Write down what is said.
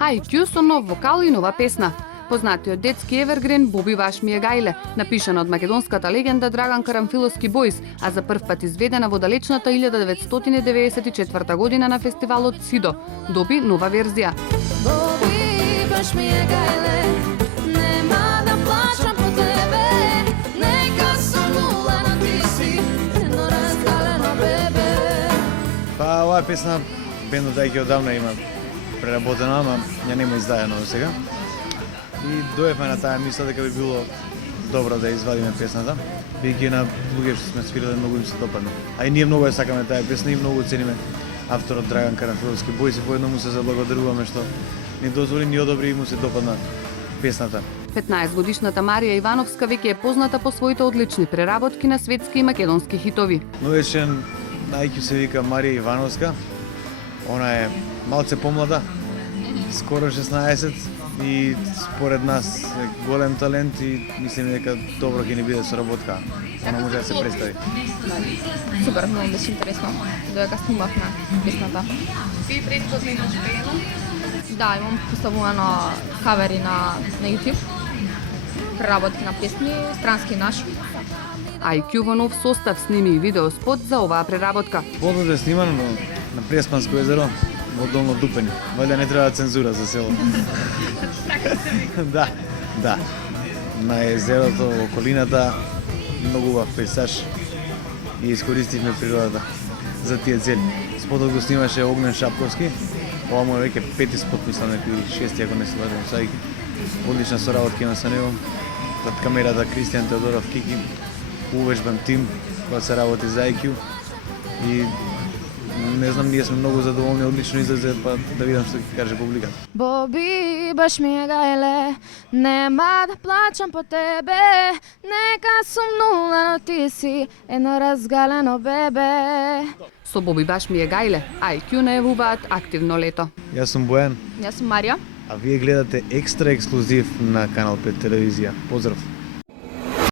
IQ со нов вокал и нова песна. Познатиот детски евергрин Боби Баш ми е гајле, напишана од македонската легенда Драган Карамфиловски Бојс, а за прв пат изведена во далечната 1994 година на фестивалот Сидо, доби нова верзија. Боби баш ми е гајле, нема да плачам по тебе, нека сум лулено ти си, едно разгалено бебе. Па оваа песна бендот Ајки одавна има преработена, ама ја нема издаено до сега. И дојавме на таа мисла дека би било добро да извадиме песната, бидејќи на луѓе што сме свириле многу им се допадна. А и ние многу ја сакаме таа песна и многу цениме авторот Драган Карамфиловски Бојс и поедно му се заблагодаруваме што ни дозволи, ни одобри и му се допадна песната. 15-годишната Марија Ивановска веќе е позната по своите одлични преработки на светски и македонски хитови. Новечен најќу се вика Марија Ивановска. Она е малце помлада, скоро 16 и според нас е голем талент и мислим дека добро ќе ни биде соработка. Она може да се представи. Супер, многу беше интересно. Додека снимавме песната. Ти претходно имаш пеено? Да, имам поставувано кавери на YouTube. Преработки на песни, странски наши. IQ во нов состав сними и видеоспот за оваа преработка. Спотот е снимано на Преспанско езеро во Долно Дупени. Валјда не треба цензура за село. Да, да. На езерото, околината, многу убав пейзаж и искористивме природата за тие цели. Спотот го снимаше Огнен Шапковски. Ова му е веќе пети спот, мислам, некој шести, ако не се лажам сајки. Одлична соработка има со него. Зад камерата Кристијан Теодоров Кики. Увежбан тим која се работи за IQ. И не знам, ние сме многу задоволни, одлично излезе, па да видам што ќе каже публиката. Боби баш ми е гајле, нема да плачам по тебе, нека сум нулено ти си, едно разгалено бебе. Со Боби Баш ми е гајле, IQ најавуваат активно лето. Јас сум Бојан, Јас сум Марија. а вие гледате екстра ексклузив на Канал 5 телевизија. Поздрав!